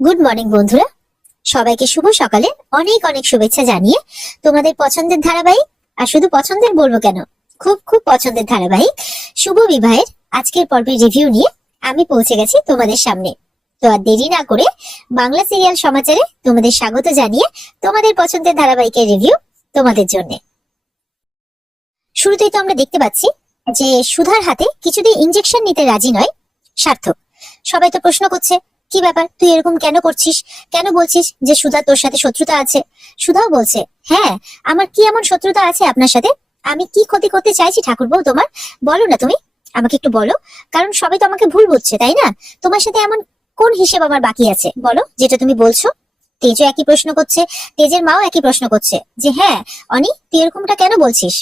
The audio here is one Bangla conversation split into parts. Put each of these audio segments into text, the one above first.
গুড মর্নিং বন্ধুরা, সবাইকে শুভ সকালে অনেক অনেক শুভেচ্ছা জানিয়ে তোমাদের পছন্দের ধারাবাহিক, আর শুধু পছন্দের বলবো কেন, খুব খুব পছন্দের ধারাবাহিক শুভ বিবাহের আজকের পর্বের রিভিউ নিয়ে আমি পৌঁছে গেছি তোমাদের সামনে। তো আর দেরি না করে বাংলা সিরিয়াল সমাচারে তোমাদের স্বাগত জানিয়ে তোমাদের পছন্দের ধারাবাহিকের রিভিউ তোমাদের জন্য। শুরুতেই তো আমরা দেখতে পাচ্ছি যে সুধার হাতে কিছুতেই ইনজেকশন নিতে রাজি নয় সার্থক। সবাই তো প্রশ্ন করছে, কি ব্যাপার, তুই এরকম কেন করছিস, কেন বলছিস যে সুধা তোর সাথে শত্রুতা আছে? সুধাও বলছে, হ্যাঁ, আমার কি এমন শত্রুতা আছে আপনার সাথে? আমি কি ক্ষতি করতে চাইছি ঠাকুরবউ তোমার? বলো না তুমি, আমাকে একটু বলো। কারণ সবাই তো আমাকে ভুল বুঝছে, তাই না? তোমার সাথে এমন কোন হিসেব আমার বাকি আছে বলো, যেটা তুমি বলছো? তেজও একই প্রশ্ন করছে, তেজের মাও একই প্রশ্ন করছে যে হ্যাঁ অনি, তুই এরকমটা কেন বলছিস?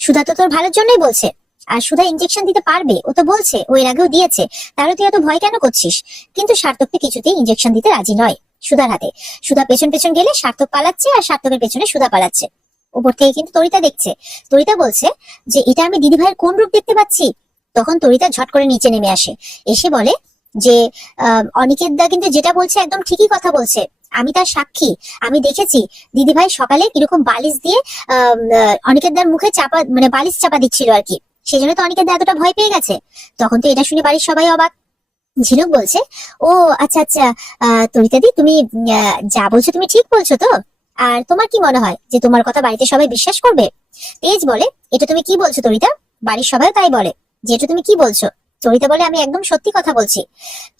সুধা তো তোর ভালোর জন্যই বলছে। আর সুধা ইনজেকশন দিতে পারবে, ও তো বলছে, ও এর আগেও দিয়েছে, তাহলে তুই এত ভয় কেন করছিস? কিন্তু সার্থককে কিছুতেই ইনজেকশন দিতে রাজি নয় সুধার হাতে। সুধা পেছন পেছন গেলে সার্থক পালাচ্ছে, আর সার্থকের পেছনে সুধা পালাচ্ছে। উপর থেকে কিন্তু তরিতা দেখছে। তরিতা বলছে যে এটা আমি দিদি ভাইয়ের কোন রূপ দেখতে পাচ্ছি? তখন তরিতা ঝট করে নিচে নেমে আসে, এসে বলে যে অনিকেত দা কিন্তু যেটা বলছে একদম ঠিকই কথা বলছে, আমি তার সাক্ষী। আমি দেখেছি দিদি ভাই সকালে কিরকম বালিশ দিয়ে অনিকেত দার মুখে চাপা, মানে বালিশ চাপা দিচ্ছিল আর কি, সেই জন্য তো অনিকেত দা এতটা ভয় পেয়ে গেছে। তখন তো এটা শুনে বাড়ির সবাই অবাক। ঝিনুক বলছে, ও আচ্ছা আচ্ছা, তরিতাদি তুমি যা বলছো তুমি ঠিক বলছো তো? আর তোমার কি মনে হয় যে তোমার কথা বাড়িতে সবাই বিশ্বাস করবে? তেজ বলে, এটা তুমি কি বলছো তরিতা? বাড়ির সবাই তাই বলে যে এটা তুমি কি বলছো। তরিতা বলে, আমি একদম সত্যি কথা বলছি।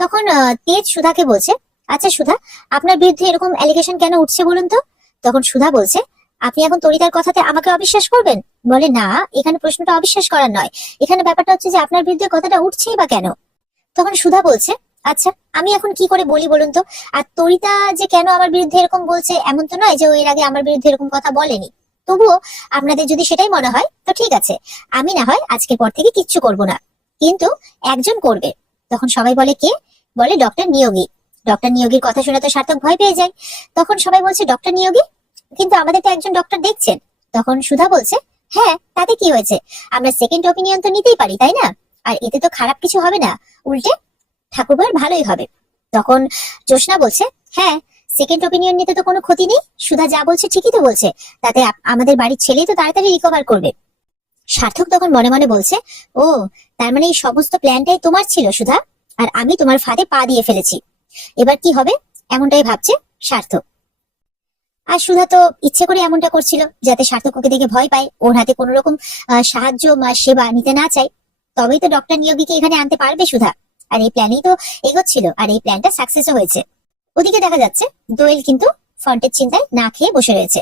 তখন তেজ সুধাকে বলছে, আচ্ছা সুধা, আপনার বিরুদ্ধে এরকম অ্যালিগেশন কেন উঠছে বলুন তো? তখন সুধা বলছে, আপনি এখন তরিতার কথাতে আমাকে অবিশ্বাস করবেন? বলে, না, এখানে প্রশ্নটা অবিশ্বাস করার নয়, এখানে ব্যাপারটা হচ্ছে যে আপনার বিরুদ্ধে কথাটা উঠছেই বা কেন। তখন সুধা বলছে, আচ্ছা আমি এখন কি করে বলি বলুন তো? আর তরিতা যে কেন আমার বিরুদ্ধে এরকম বলছে এমন তো নয় যে ও এর আগে আমার বিরুদ্ধে এরকম কথা বলেনি। তবুও আপনাদের যদি সেটাই মনে হয় তো ঠিক আছে, আমি না হয় আজকের পর থেকে কিচ্ছু করব না, কিন্তু একজন করবে। তখন সবাই বলে, কে? বলে, ডক্টর নিয়োগী। ডক্টর নিয়োগীর কথা শুনে তো সার্থক ভয় পেয়ে যায়। তখন সবাই বলছে, ডক্টর নিয়োগী? কিন্তু আমাদের তো একজন ডক্টর দেখছেন। তখন সুধা বলছে, হ্যাঁ তাতে কি হয়েছে, আমরা সেকেন্ড ওপিনিয়ন তো নিতেই পারি, তাই না? আর এতে তো খারাপ কিছু হবে না, উল্টে ঠাকুরবার ভালোই হবে। তখন জ্যোৎস্না বলছে, হ্যাঁ, সেকেন্ড ওপিনিয়ন নিতে তো কোনো ক্ষতি নেই, সুধা যা বলছে ঠিকই তো বলছে, তাতে আমাদের বাড়ির ছেলেই তো তাড়াতাড়ি রিকভার করবে। সার্থক তখন মনে মনে বলছে, ও, তার মানে এই সমস্ত প্ল্যানটাই তোমার ছিল সুধা, আর আমি তোমার ফাঁদে পা দিয়ে ফেলেছি, এবার কি হবে, এমনটাই ভাবছে সার্থক। আর সুধা তো ইচ্ছে করে এমনটা করছিল যাতে সার্থক ওকে দেখে ভয় পায়, ওর হাতে কোনো রকম সাহায্য বা সেবা নিতে না চায়। তবেই তো ডক্টর নিয়োগীকে এখানে আনতে পারবে সুধা। আর এই প্ল্যানই তো এগোচ্ছিল, আর এই প্ল্যানটা সাকসেসও হয়েছে। ওদিকে দেখা যাচ্ছে দোয়েল কিন্তু ফন্টের চিন্তায় না খেয়ে বসে রয়েছে।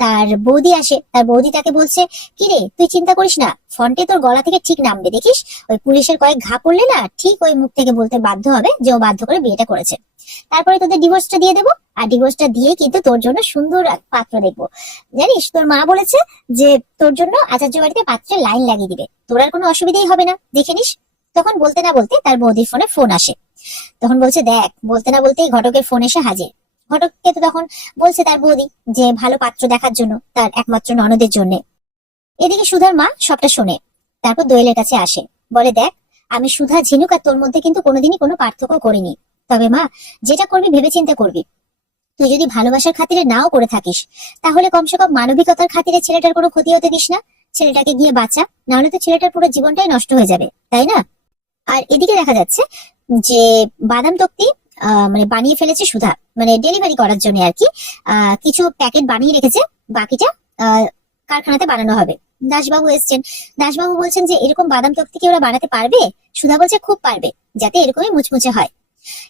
তার বৌদি আসে, তার বৌদি তাকে বলছে, কিরে তুই চিন্তা করিস না, ফন্টে তোর গলা থেকে ঠিক নামবে, দেখিস ওই পুলিশের কয়েক ঘা পড়লে না ঠিক ওই মুখ থেকে বলতে বাধ্য হবে যে ও বাধ্য করে বিয়েটা করেছে। তারপরে তোদের ডিভোর্সটা দিয়ে দেবো, আর ডিভোর্সটা দিয়ে কিন্তু তোর জন্য সুন্দর এক পাত্র দেখবো। জানিস তোর মা বলেছে যে তোর জন্য আচার্য বাড়িতে পাত্রের লাইন লাগিয়ে দিবে, তোর আর কোনো অসুবিধাই হবে না, দেখে নিস। তখন বলতে না বলতে তার বৌদির ফোনে ফোন আসে। তখন বলছে, দেখ, বলতে না বলতেই ঘটকের ফোন এসে হাজির। ঘটককে তো তখন বলছে তার বৌদি যে ভালো পাত্র দেখার জন্য তার একমাত্র ননদের জন্য। এদিকে সুধার মা সবটা শোনে, তারপর দোয়েলের কাছে আসে, বলে, দেখ, আমি সুধা, ঝিনুক আর তোর মধ্যে কিন্তু কোনোদিনই কোনো পার্থক্য করিনি, তবে মা, যেটা করবি ভেবেচিন্তে করবি। তুই যদি ভালোবাসার খাতিরে নাও করে থাকিস, তাহলে কমসে কম মানবিকতার খাতিরে ছেলেটার কোনো ক্ষতি হতে দিস না, ছেলেটাকে গিয়ে বাঁচা, নাহলে তো ছেলেটার পুরো জীবনটাই নষ্ট হয়ে যাবে, তাই না? আর এদিকে দেখা যাচ্ছে যে বাদাম তক্তি মানে বানিয়ে ফেলেছে সুধা, মানে ডেলিভারি করার জন্য আর কি। কিছু প্যাকেট বানিয়ে রেখেছে, বাকিটা কারখানাতে বানানো হবে। দাসবাবু এসছেন, দাসবাবু বলছেন যে এরকম বাদাম তক্তি কি ওরা বানাতে পারবে? সুধা বলছে খুব পারবে, যাতে এরকমই মুচমুচে হয়,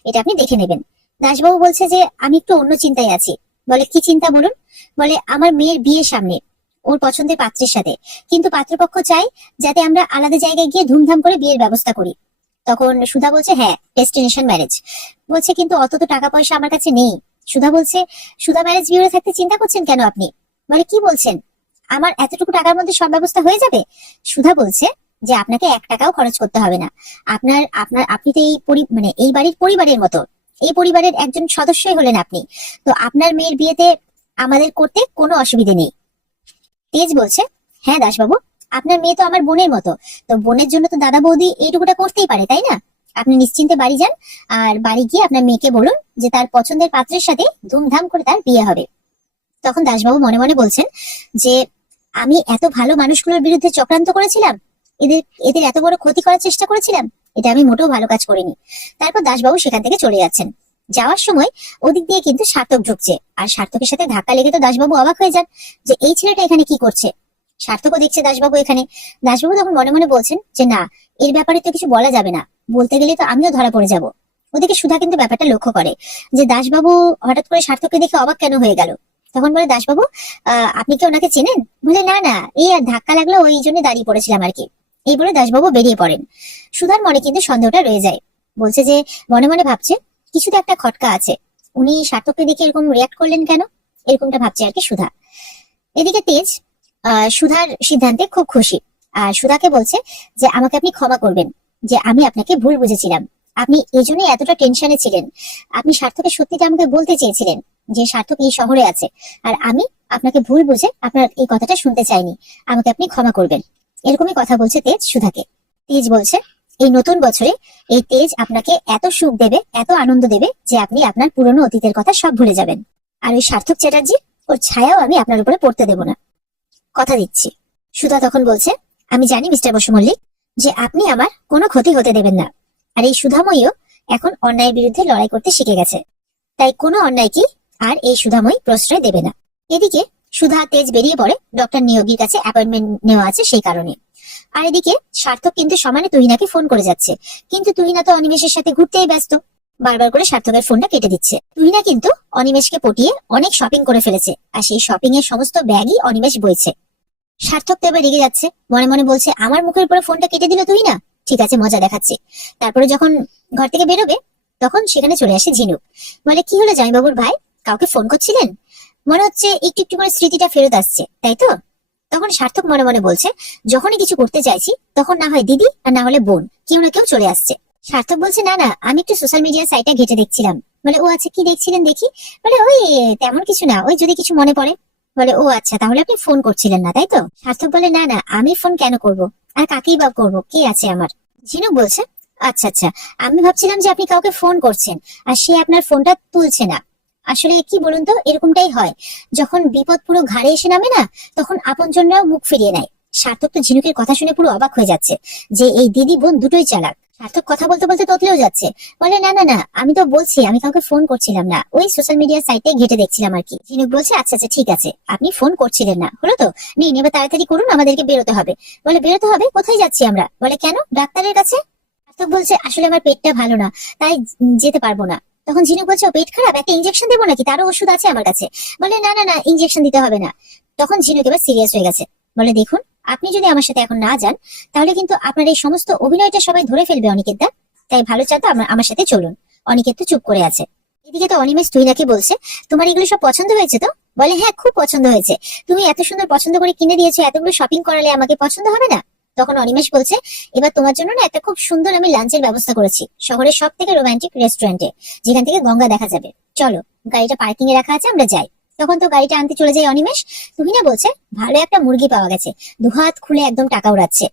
এটা আপনি দেখে নেবেন। দাসবাবু বলছে যে আমি একটু অন্য চিন্তায় আছি। বলে, কি চিন্তা বলুন? বলে, আমার মেয়ের বিয়ে সামনে, ওর পছন্দের পাত্রের সাথে, কিন্তু পাত্রপক্ষ চাই যাতে আমরা আলাদা জায়গায় গিয়ে ধুমধাম করে বিয়ের ব্যবস্থা করি। তখন সুধা বলছে, হ্যাঁ, ডেস্টিনেশন ম্যারেজ। বলছে, কিন্তু অত তো টাকা পয়সা আমার কাছে নেই। সুধা বলছে, সুধা ম্যারেজ বিউরো থাকতে চিন্তা করছেন কেন আপনি? বলে, কি বলছেন, আমার এতটুকু টাকার মধ্যে সব ব্যবস্থা হয়ে যাবে? সুধা বলছে যে আপনাকে 1 টাকাও খরচ করতে হবে না, আপনার আপনার আপনি তো এই মানে এই বাড়ির পরিবারের মতো, এই পরিবারের একজন সদস্যই হলেন আপনি, তো আপনার মেয়ের বিয়েতে আমাদের করতে কোনো অসুবিধে নেই। তেজ বলছে, হ্যাঁ দাসবাবু, আপনার মেয়ে তো আমার বোনের মতো, তো বোনের জন্য তো দাদা বৌদি এইটুকুটা করতেই পারে, তাই না? আপনি নিশ্চিন্তে বাড়ি যান, আর বাড়ি গিয়ে আপনার মেয়েকে বলুন যে তার পছন্দের পাত্রের সাথে ধুমধাম করে তার বিয়ে হবে। তখন দাসবাবু মনে মনে বলছেন যে আমি এত ভালো মানুষগুলোর বিরুদ্ধে চক্রান্ত করেছিলাম, এদের এদের এত বড় ক্ষতি করার চেষ্টা করেছিলাম, এটা আমি মোটেও ভালো কাজ করিনি। তারপর দাসবাবু সেখান থেকে চলে যাচ্ছেন। যাওয়ার সময় ওদিক দিয়ে কিন্তু সার্থক ঢুকছে, আর সার্থকের সাথে ধাক্কা লেগে তো দাসবাবু অবাক হয়ে যান যে এই ছেলেটা এখানে কি করছে। সার্থকও দেখছে দাসবাবু এখানে। দাসবাবু তখন মনে মনে বলছেন যে না, এর ব্যাপারে তো কিছু বলা যাবে না, বলতে গেলে তো আমিও ধরা পড়ে যাব। ওদিকে সুধা কিন্তু ব্যাপারটা লক্ষ্য করে যে দাসবাবু হঠাৎ করে সার্থককে দেখে অবাক কেন হয়ে গেল। তখন বলে দাসবাবু, আপনি কি ওনাকে চেনেন? বলে না না, এই আর ধাক্কা লাগলো, ওই জন্য দাঁড়িয়ে পড়েছিলাম আর কি। এই বলে দাসবাবু বেরিয়ে পড়েন। সুধার মনে কিন্তু সন্দেহটা রয়ে যায়, বলছে যে মনে মনে ভাবছে কিছু তো একটা খটকা আছে, উনি সার্থককে দেখে এরকম রিয়াক্ট করলেন কেন, এরকমটা ভাবছে আর কি সুধা। এদিকে তেজ সুধার সিদ্ধান্তে খুব খুশি, আর সুধাকে বলছে যে আমাকে আপনি ক্ষমা করবেন, যে আমি আপনাকে ভুল বুঝেছিলাম, আপনি এই জন্য এতটা টেনশনে ছিলেন, আপনি সার্থকের সত্যিটা আমাকে বলতে চেয়েছিলেন যে সার্থক এই শহরে আছে, আর আমি আপনাকে ভুল বুঝে আপনার এই কথাটা শুনতে চাইনি, আমাকে আপনি ক্ষমা করবেন। এরকমই কথা বলছে তেজ সুধাকে। তেজ বলছে এই নতুন বছরে এই তেজ আপনাকে এত সুখ দেবে, এত আনন্দ দেবে যে আপনি আপনার পুরনো অতীতের কথা সব ভুলে যাবেন, আর ওই সার্থক চ্যাটার্জি ওর ছায়াও আমি আপনার উপরে পড়তে দেব না, কথা দিচ্ছি। সুধা তখন বলছে আমি জানি মিস্টার বসু মল্লিক যে আপনি আমার কোনো ক্ষতি হতে দেবেন না, আর এই সুধাময়ীও এখন অন্যায়ের বিরুদ্ধে লড়াই করতে শিখে গেছে, তাই কোনো অন্যায় কি আর এই সুধাময়ী প্রশ্রয় দেবে না। এদিকে সুধা তেজ বেরিয়ে পড়ে, ডক্টর নিয়োগীর কাছে অ্যাপয়েন্টমেন্ট নেওয়া আছে সেই কারণে। আর এদিকে সার্থক কিন্তু সমানে তুহিনাকে ফোন করে যাচ্ছে, কিন্তু তুহিনা তো অনিমেষের সাথে ঘুরতেই ব্যস্ত, বারবার করে সার্থকের ফোনটা কেটে দিচ্ছে। তুহিনা কিন্তু অনিমেষকে পটিয়ে অনেক শপিং করে ফেলেছে, আর সেই শপিং এর সমস্ত ব্যাগই অনিমেষ বইছে। সার্থক তো এবার রেগে যাচ্ছে, মনে মনে বলছে আমার মুখের উপরে ফোনটা কেটে দিল তুহিনা, ঠিক আছে মজা দেখাচ্ছে। তারপরে যখন ঘর থেকে বেরোবে তখন সেখানে চলে আসে ঝিনুক। বলে কি হলো জামাইবাবুর ভাই, কাউকে ফোন করছিলেন? মনে হচ্ছে একটু একটু করে স্মৃতিটা ফেরত আসছে, তাই তো? তখন সার্থক মনে মনে বলছে যখনই কিছু করতে চাইছি তখন না হয় দিদি আর না হলে বোন কেউ না কেউ চলে আসছে। সার্থক বলছে না না, আমি একটু সোশ্যাল মিডিয়া সাইটটা ঘেটে দেখছিলাম। বলে ও আচ্ছা, কি দেখছিলেন দেখি? বলে ওই তেমন কিছু না, ওই যদি কিছু মনে পড়ে। বলে ও আচ্ছা, তাহলে আপনি ফোন করছিলেন না তাই তো? সার্থক বলে না না, আমি ফোন কেন করব, আর কাকেই বা করবো, কে আছে আমার। ঝিনুক বলছে আচ্ছা আচ্ছা, আমি ভাবছিলাম যে আপনি কাউকে ফোন করছেন আর সে আপনার ফোনটা তুলছে না। আসলে কি বলুন তো, এরকমটাই হয়, যখন বিপদ পুরো ঘাড়ে এসে নামে না, তখন আপনজনরাও মুখ ফিরিয়ে নেয়। সার্থক তো ঝিনুকের কথা শুনে পুরো অবাক হয়ে যাচ্ছে যে এই দিদি বোন দুটোই চালাক। সার্থক কথা বলতে বলতে ততলেও যাচ্ছে, বলে না না না, আমি তো বলছি আমি কাউকে ফোন করছিলাম না, ওই সোশ্যাল মিডিয়া সাইটে ঘেটে দেখছিলাম আর কি। ঝিনুক বলছে আচ্ছা আচ্ছা ঠিক আছে, আপনি ফোন করছিলেন না, হলো তো? নিন এবার তাড়াতাড়ি করুন, আমাদেরকে বেরোতে হবে। বলে বেরোতে হবে? কোথায় যাচ্ছি আমরা? বলে কেন, ডাক্তারের কাছে। সার্থক বলছে আসলে আমার পেটটা ভালো না, তাই যেতে পারবো না। তখন ঝিনুক বলছে ও পেট খারাপ, একটা ইঞ্জেকশন দেবো নাকি, তারও ওষুধ আছে আমার কাছে। বলে না না না, ইঞ্জেকশন দিতে হবে না। তখন ঝিনুক এবার সিরিয়াস হয়ে গেছে, বলে দেখুন আপনি যদি আমার সাথে এখন না যান তাহলে কিন্তু আপনার এই সমস্ত অভিনয়টা সবাই ধরে ফেলবে অনিকেত দা, তাই ভালো চাতো আমার সাথে চলুন। অনিকেত তো চুপ করে আছে। এদিকে তো অনিমেষ তুহিনাকে বলছে তোমার এগুলো সব পছন্দ হয়েছে তো? বলে হ্যাঁ খুব পছন্দ হয়েছে, তুমি এত সুন্দর পছন্দ করে কিনে দিয়েছো, এতগুলো শপিং করালে আমাকে পছন্দ হবে না? তখন অনিমেষ বলছে এবার তোমার জন্য না একটা খুব সুন্দর আমি লাঞ্চের ব্যবস্থা করেছি শহরের সব থেকে রোমান্টিক রেস্টুরেন্টে, যেখান থেকে গঙ্গা দেখা যাবে, চলো গাড়িটা পার্কিং এ রাখা আছে, আমরা যাই। তখন তো গাড়িটা আনতে চলে যায় অনিমেষ। তুহিনা বলছে ভালো একটা মুরগি পাওয়া গেছে, দুহাত খুলে একদম টাকা উড়াচ্ছে।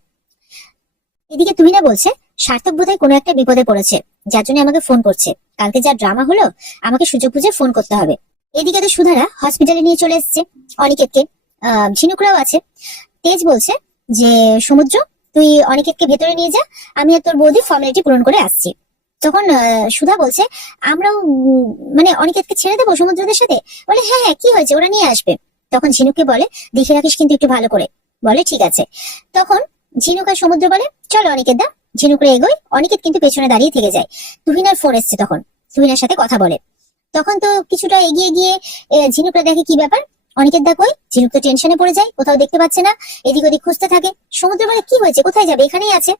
এদিকে তুহিনা বলছে সার্থক বোধহয় কোনো একটা বিপদে পড়েছে, যার জন্য আমাকে ফোন করছে, কালকে যা ড্রামা হলো আমাকে সুযোগ বুঝে ফোন করতে হবে। এদিকে তো সুধারা হসপিটালে নিয়ে চলে এসছে অনিকেতকে, ঝিনুকরাও আছে। তেজ বলছে যে সমুদ্র তুই অনিকেতকে ভেতরে নিয়ে যা, আমি আর তোর বৌদি ফর্মালিটি পূরণ করে আসছি। তখন সুধা বলছে আমরাও মানে অনিকেতকে ছেড়ে দেবো সমুদ্রদের সাথে? বলে হ্যাঁ হ্যাঁ, কি হয়েছে, ওরা নিয়ে আসবে। তখন ঝিনুককে বলে দেখে রাখিস কিন্তু একটু ভালো করে। বলে ঠিক আছে। তখন ঝিনুক আর সমুদ্র বলে চলো অনিকেত দা। ঝিনুকরা এগোয়, অনিকেত কিন্তু পেছনে দাঁড়িয়ে থেকে যায়। তুহিনার ফোন এসছে, তখন তুহিনার সাথে কথা বলে। তখন তো কিছুটা এগিয়ে গিয়ে ঝিনুকরা দেখে কি ব্যাপার, অনিকেত দা কই। ঝিনুক তো টেনশনে পড়ে যায়, কোথাও দেখতে পাচ্ছে না, এদিক ওদিক খুঁজতে থাকে। সমুদ্র বলে কি হয়েছে, কোথায় যাবে, এখানেই আছে।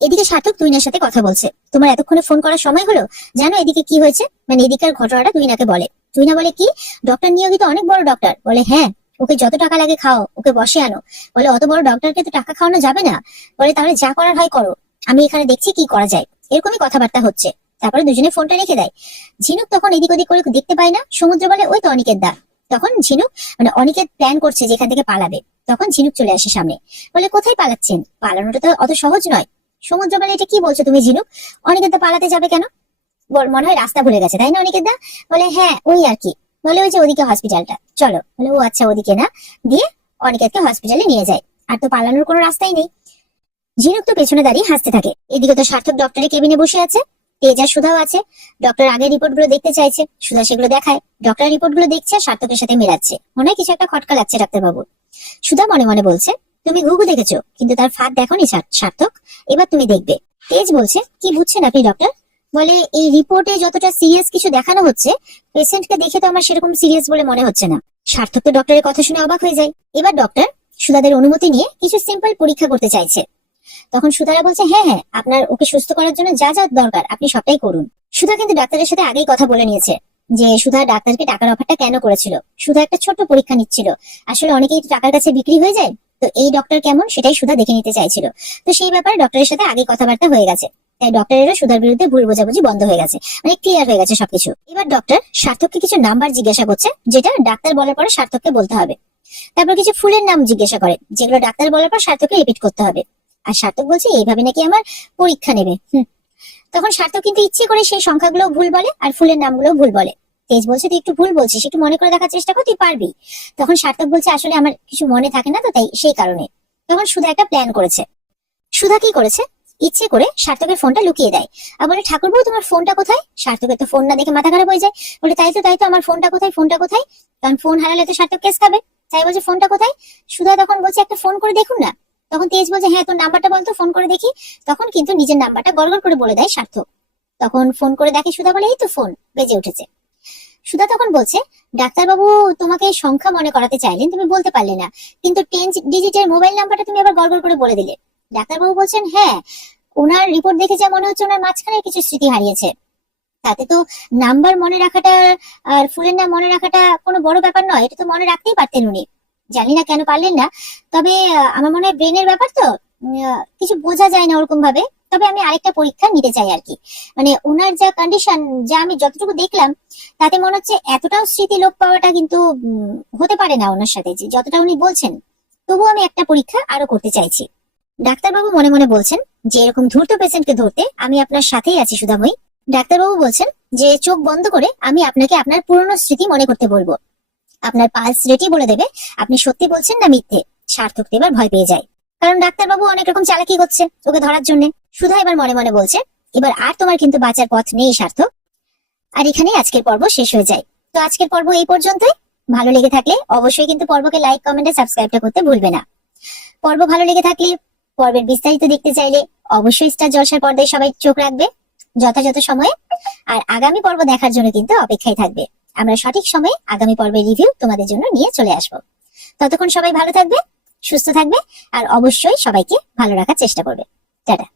এদিকে সার্থক তুহিনার সাথে কথা বলছে, তোমার এতক্ষণে ফোন করার সময় হলো, জানো এদিকে কি হয়েছে, মানে এদিকের ঘটনাটা তুহিনাকে বলে। তুহিনা বলে কি, ডক্টর নিয়োগী তো অনেক বড় ডক্টর। বলে হ্যাঁ, ওকে যত টাকা লাগে খাও, ওকে বসে আনো। বলে অত বড় ডক্টরকে তো টাকা খাওয়ানো যাবে না। বলে তাহলে যা করার হয় করো, আমি এখানে দেখছি কি করা যায়। এরকমই কথাবার্তা হচ্ছে। তারপরে দুজনে ফোনটা রেখে দেয়। ঝিনুক তখন এদিক ওদিক করে দেখতে পায় না। সমুদ্র বলে ওই তো অনিকেত দা। তখন ঝিনুক মানে অনিকেত প্ল্যান করছে যেখান থেকে পালাবে। তখন ঝিনুক চলে আসে সামনে, বলে কোথায় পালাচ্ছেন, পালানোটা তো অত সহজ নয়। সমুদ্র বলে এটা কি বলছো তুমি ঝিনুক? অনিকেতদা পালাতে যাবে কেন? মনে হয় রাস্তা ভুলে গেছে তাই না অনিকেতদা? বলে হ্যাঁ ওই আর কি। বলে ওই যে ওদিকে হসপিটালটা, চলো। বলে ও আচ্ছা ওদিকে না, দিয়ে অনিকেতকে হসপিটালে নিয়ে যায়। আর তো পালানোর কোনো রাস্তাই নেই। ঝিনুক তো পেছনে দাঁড়িয়ে হাসতে থাকে। এদিকে তো সার্থক ডক্টরের কেবিনে বসে আছে, তেজ আর সুধাও আছে। ডক্টর আগের রিপোর্ট গুলো দেখতে চাইছে, সুধা সেগুলো দেখায়। ডক্টর রিপোর্ট গুলো দেখছে, সার্থকের সাথে মেলাচ্ছে। মনে হয় কিছু একটা খটকা লাগছে ডাক্তারবাবু। সুধা মনে মনে বলছে, তুমি ঘুঘু দেখেছো কিন্তু তার ফাঁদ দেখোনি সার্থক, এবার তুমি দেখবে। তেজ বলছে, কি বুঝছেন আপনি ডক্টর? বলে এই রিপোর্টে যতটা সিরিয়াস কিছু দেখানো হচ্ছে, পেশেন্টকে দেখে তো আমার সেরকম সিরিয়াস বলে মনে হচ্ছে না। সার্থক তো ডক্টরের কথা শুনে অবাক হয়ে যায়। এবার ডক্টর সুধাদের অনুমতি নিয়ে কিছু সিম্পল পরীক্ষা করতে চাইছে। তখন সুধারা বলছে, হ্যাঁ হ্যাঁ, আপনার ওকে সুস্থ করার জন্য যা যা দরকার আপনি সবটাই করুন। সুধা কিন্তু ডাক্তারের সাথে আগেই কথা বলে নিয়েছে যে সুধা ডাক্তারকে টাকার অফারটা কেন করেছিল। সুধা একটা ছোট্ট পরীক্ষা নিচ্ছিল, আসলে অনেকেই তো টাকার কাছে বিক্রি হয়ে যায়, তো এই ডক্টর কেমন সেটাই সুধা দেখে নিতে চাইছিল। তো সেই ব্যাপারে ডক্টরের সাথে আগে কথাবার্তা হয়ে গেছে, তাই ডক্টরেরও সুধার বিরুদ্ধে ভুল বোঝাবুঝি বন্ধ হয়ে গেছে, মানে ক্লিয়ার হয়ে গেছে সবকিছু। এবার ডক্টর সার্থককে কিছু নাম্বার জিজ্ঞাসা করছে, যেটা ডাক্তার বলার পরে সার্থককে বলতে হবে। তারপর কিছু ফুলের নাম জিজ্ঞাসা করে, যেগুলো ডাক্তার বলার পর সার্থককে রিপিট করতে হবে। আর সার্থক বলছে এইভাবে নাকি আমার পরীক্ষা নেবে। তখন সার্থক কিন্তু ইচ্ছে করে সেই সংখ্যাগুলো ভুল বলে আর ফুলের নামগুলো ভুল বলে। তেজ বলছে, তুই একটু ভুল বলছিস, একটু মনে করে দেখার চেষ্টা কর, তুই পারবি। তখন সার্থক বলছে, আসলে আমার কিছু মনে থাকে না তো, তাই সেই কারণে। তখন সুধা একটা প্ল্যান করেছে। সুধা কি করেছে, ইচ্ছে করে সার্থকের ফোনটা লুকিয়ে দেয় আর বলে, ঠাকুরবউ তোমার ফোনটা কোথায়? সার্থকের তো ফোন না দেখে মাথা খারাপ হয়ে যায়। বলে, তাই তো আমার ফোনটা কোথায়, ফোনটা কোথায়? কারণ ফোন হারালে তো সার্থক কেস খাবে, তাই বলছে ফোনটা কোথায়। সুধা তখন বলছে, একটা ফোন করে দেখুন না। তখন তেজ বলছে, হ্যাঁ তোর নাম্বারটা বলতো, ফোন করে দেখি। তখন কিন্তু নিজের নাম্বারটা গড়গড় করে বলে দেয় সার্থক। তখন ফোন করে দেখে সুধা, বলে এই তো ফোন বেজে উঠেছে। সুধা তখন বলছে, ডাক্তারবাবু তোমাকে সংখ্যা মনে করাতে চাইলেন, তুমি বলতে পারলে না, কিন্তু 10 ডিজিটের মোবাইল নাম্বারটা তুমি আবার গড়গড় করে বলে দিলে। ডাক্তারবাবু বলছেন, হ্যাঁ ওনার রিপোর্ট দেখে যা মনে হচ্ছে ওনার মাঝখানে কিছু স্মৃতি হারিয়েছে, তাতে তো নাম্বার মনে রাখাটা আর ফুলের নাম মনে রাখাটা কোনো বড় ব্যাপার নয়, এটা তো মনে রাখতেই পারতেন উনি। জানি না কেন পারলেন না, তবে আমার মনে হয় ব্রেনের ব্যাপার তো, কিছু বোঝা যায় না ওরকম ভাবে। তবে আমি আরেকটা পরীক্ষা নিতে চাই আর কি, মানে ওনার যা কন্ডিশন, যা আমি যতটুকু দেখলাম, তাতে মনে হচ্ছে এতটাও স্মৃতি লোপ পাওয়াটা কিন্তু হতে পারে না ওনার সাথে, যে যতটা উনি বলছেন। তবু আমি একটা পরীক্ষা আরো করতে চাইছি। ডাক্তারবাবু মনে মনে বলছেন যে এরকম ধূর্ত পেশেন্টকে ধরতে আমি আপনার সাথেই আছি সুধাময়ী। ডাক্তারবাবু বলছেন যে চোখ বন্ধ করে আমি আপনাকে আপনার পুরনো স্মৃতি মনে করতে বলবো, আপনার পালস রেটই বলে দেবে আপনি সত্যি বলছেন না মিথ্যে। সার্থক তো এবার ভয় পেয়ে যায়, কারণ ডাক্তারবাবু অনেক রকম চালাকি করছে ওকে ধরার জন্য। সুধা এবার মনে মনে বলছে, এবার আর তোমার কিন্তু বাঁচার পথ নেই সার্থক। আর এখানেই আজকের পর্ব শেষ হয়ে যায়। তো আজকের পর্ব এই পর্যন্তই। ভালো লেগে থাকলে অবশ্যই কিন্তু পর্বকে লাইক, কমেন্ট, সাবস্ক্রাইবটা করতে ভুলবে না। পর্ব ভালো লেগে থাকলে, পর্বের বিস্তারিত দেখতে চাইলে অবশ্যই স্টার জলসার পর্দায় সবাই চোখ রাখবে যথাযথ সময়ে। আর আগামী পর্ব দেখার জন্য কিন্তু অপেক্ষায় থাকবে, আমরা সঠিক সময়ে আগামী পর্বের রিভিউ তোমাদের জন্য নিয়ে চলে আসবো। ততক্ষণ সবাই ভালো থাকবে, সুস্থ থাকবে, আর অবশ্যই সবাইকে ভালো রাখার চেষ্টা করবে। টাটা।